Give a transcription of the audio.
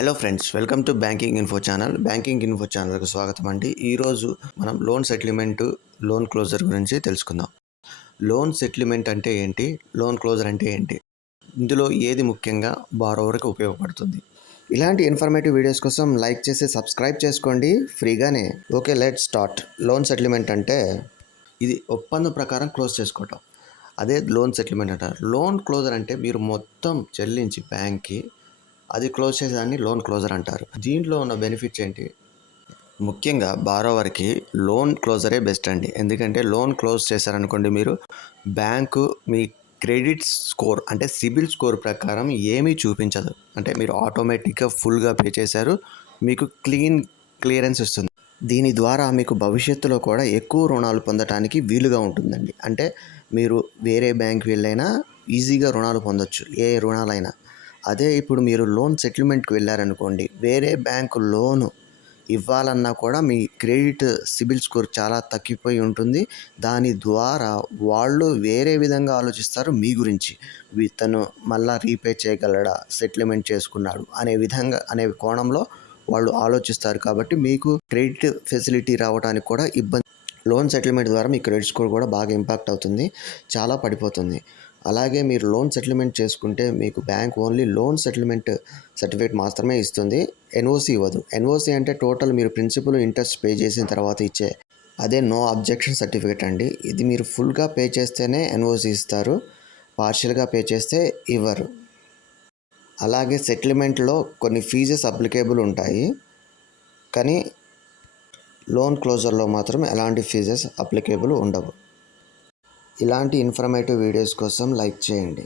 Hello friends, welcome to banking info channel. Banking info ఛానల్కు స్వాగతం అండి. ఈరోజు మనం లోన్ సెటిల్మెంట్, లోన్ క్లోజర్ గురించి తెలుసుకుందాం. లోన్ సెటిల్మెంట్ అంటే ఏంటి, లోన్ క్లోజర్ అంటే ఏంటి, ఇందులో ఏది ముఖ్యంగా బారోవర్కి ఉపయోగపడుతుంది? ఇలాంటి ఇన్ఫర్మేటివ్ వీడియోస్ కోసం లైక్ చేసి సబ్స్క్రైబ్ చేసుకోండి ఫ్రీగానే. Okay, let's start. Loan settlement అంటే ఇది ఒప్పందం ప్రకారం క్లోజ్ చేసుకోవటం, అదే లోన్ సెటిల్మెంట్ అంటారు. లోన్ క్లోజర్ అంటే మీరు మొత్తం చెల్లించి బ్యాంక్కి అది క్లోజ్ చేసేదాన్ని లోన్ క్లోజర్ అంటారు. దీంట్లో ఉన్న బెనిఫిట్స్ ఏంటి? ముఖ్యంగా బారోవర్కి లోన్ క్లోజరే బెస్ట్ అండి. ఎందుకంటే లోన్ క్లోజ్ చేశారనుకోండి, మీరు బ్యాంకు మీ క్రెడిట్ స్కోర్ అంటే సిబిల్ స్కోర్ ప్రకారం ఏమీ చూపించదు. అంటే మీరు ఆటోమేటిక్గా ఫుల్గా పే చేశారు, మీకు క్లియరెన్స్ ఇస్తుంది. దీని ద్వారా మీకు భవిష్యత్తులో కూడా ఎక్కువ రుణాలు పొందడానికి వీలుగా ఉంటుందండి. అంటే మీరు వేరే బ్యాంక్ వెళ్ళైనా ఈజీగా రుణాలు పొందొచ్చు, ఏ రుణాలైనా. అదే ఇప్పుడు మీరు లోన్ సెటిల్మెంట్కి వెళ్ళారనుకోండి, వేరే బ్యాంకు లోను ఇవ్వాలన్నా కూడా మీ క్రెడిట్ సిబిల్ స్కోర్ చాలా తగ్గిపోయి ఉంటుంది. దాని ద్వారా వాళ్ళు వేరే విధంగా ఆలోచిస్తారు మీ గురించి. ఇతను మళ్ళా రీపే చేయగలడా, సెటిల్మెంట్ చేసుకున్నాడు అనే కోణంలో వాళ్ళు ఆలోచిస్తారు. కాబట్టి మీకు క్రెడిట్ ఫెసిలిటీ రావడానికి కూడా ఇబ్బంది. లోన్ సెటిల్మెంట్ ద్వారా మీ క్రెడిట్ స్కోర్ కూడా బాగా ఇంపాక్ట్ అవుతుంది, చాలా పడిపోతుంది. అలాగే మీరు లోన్ సెటిల్మెంట్ చేసుకుంటే మీకు bank only loan settlement certificate మాత్రమే ఇస్తుంది, ఎన్ఓసి ఇవ్వదు. ఎన్ఓసి అంటే టోటల్ మీరు ప్రిన్సిపల్ ఇంట్రెస్ట్ పే చేసిన తర్వాత ఇచ్చే అదే నో అబ్జెక్షన్ సర్టిఫికేట్ అండి. ఇది మీరు ఫుల్గా పే చేస్తేనే ఎన్ఓసి ఇస్తారు, పార్షియల్గా పే చేస్తే ఇవ్వరు. అలాగే సెటిల్మెంట్లో కొన్ని ఫీజెస్ అప్లికేబుల్ ఉంటాయి, కానీ లోన్ క్లోజర్లో మాత్రం ఎలాంటి ఫీజెస్ అప్లికేబుల్ ఉండవు. ఇలాంటి ఇన్ఫర్మేటివ్ వీడియోస్ కోసం లైక్ చేయండి.